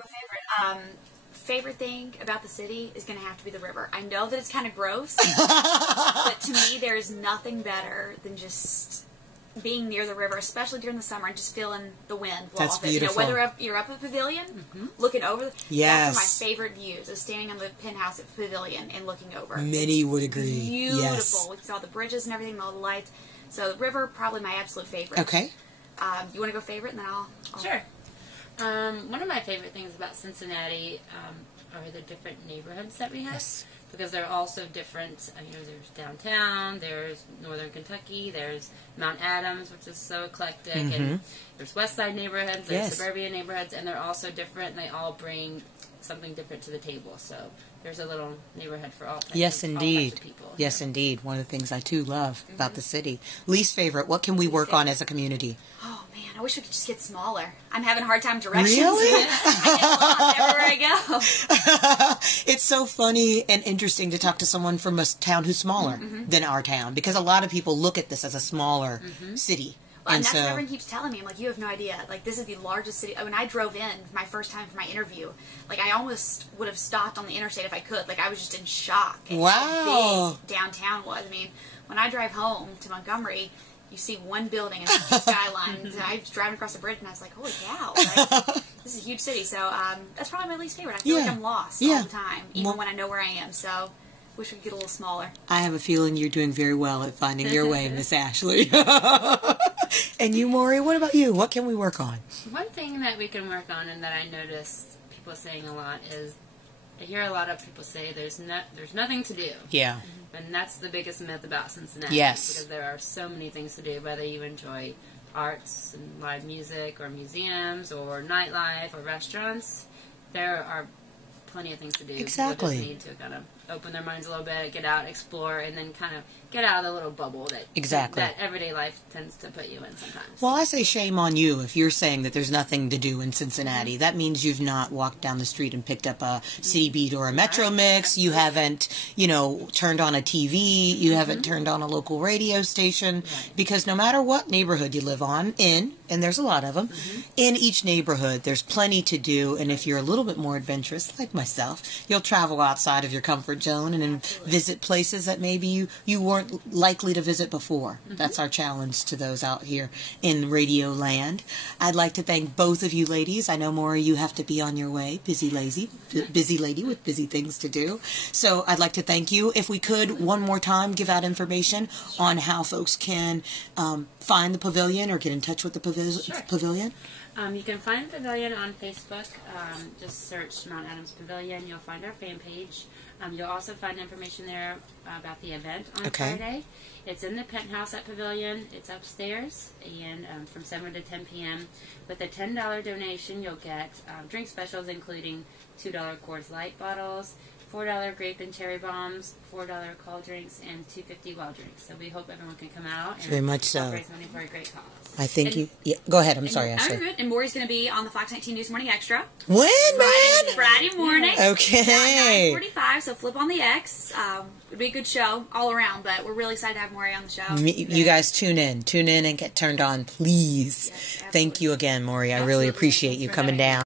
go favorite. Favorite thing about the city is going to have to be the river. I know that it's kind of gross, but to me there is nothing better than just being near the river, especially during the summer, and just feeling the wind blow That's off it. beautiful. You know, whether you're up at Pavilion, looking over, Yes. that's one of my favorite views, is standing on the penthouse at Pavilion and looking over. Many would agree. Beautiful. Yes. We saw the bridges and everything, all the lights. So the river, probably my absolute favorite. Okay. You want to go favorite, and then I'll Sure. One of my favorite things about Cincinnati are the different neighborhoods that we have. Yes. Because they're all so different. You know, there's downtown, there's northern Kentucky, there's Mount Adams, which is so eclectic, and there's west side neighborhoods, there's suburban neighborhoods, and they're all so different, and they all bring something different to the table. So there's a little neighborhood for all types, Yes, all indeed. types of people. Yes, indeed. One of the things I too love about the city. Least favorite. What can we work on as a community? Oh man, I wish we could just get smaller. I'm having a hard time directions. Really? I get lost everywhere I go. It's so funny and interesting to talk to someone from a town who's smaller than our town, because a lot of people look at this as a smaller city. Well, and And that's what so, everyone keeps telling me. I'm like, you have no idea. Like, this is the largest city. When I drove in my first time for my interview, like, I almost would have stopped on the interstate if I could. Like, I was just in shock at Wow. how big downtown was. I mean, when I drive home to Montgomery, you see one building and the skyline. And I was driving across the bridge, and I was like, holy cow. Like, this is a huge city. So that's probably my least favorite. I feel like I'm lost all the time, even when I know where I am. So wish we could get a little smaller. I have a feeling you're doing very well at finding your way, Miss Ashley. And you, Morri, what about you? What can we work on? One thing that we can work on, and that I notice people saying a lot, is I hear a lot of people say there's nothing to do. Yeah. And that's the biggest myth about Cincinnati. Yes. Because there are so many things to do, whether you enjoy arts and live music or museums or nightlife or restaurants. There are plenty of things to do. Exactly. People just need to kind of open their minds a little bit, get out, explore, and then kind of get out of the little bubble that that everyday life tends to put you in sometimes. Well, I say shame on you if you're saying that there's nothing to do in Cincinnati. That means you've not walked down the street and picked up a City Beat or a Metro Mix. You haven't, turned on a TV. You haven't turned on a local radio station. Because no matter what neighborhood you live and there's a lot of them, in each neighborhood there's plenty to do. And if you're a little bit more adventurous, like myself, you'll travel outside of your comfort zone and visit places that maybe you weren't likely to visit before. That's our challenge to those out here in radio land. I'd like to thank both of you ladies. I know, Morri, you have to be on your way. Busy lady with busy things to do. So I'd like to thank you. If we could, one more time, give out information on how folks can find the Pavilion or get in touch with the Pavilion. You can find the Pavilion on Facebook. Just search Mount Adams Pavilion. You'll find our fan page. You'll also find information there about the event on Friday. It's in the penthouse at Pavilion. It's upstairs, and from 7 to 10 p.m. With a $10 donation, you'll get drink specials including $2 Coors Light bottles, $4 grape and cherry bombs, $4 cold drinks, and $2.50 well drinks. So we hope everyone can come out and very much so. raise money for a great cause. I think go ahead. I'm sorry, Ashley. And Morri's going to be on the Fox 19 News Morning Extra. When, man? Friday morning. Okay. 9:45, so flip on the X. It'll be a good show all around, but we're really excited to have Morri on the show. You guys tune in and get turned on, please. Yes, thank you again, Morri. I really appreciate you coming down.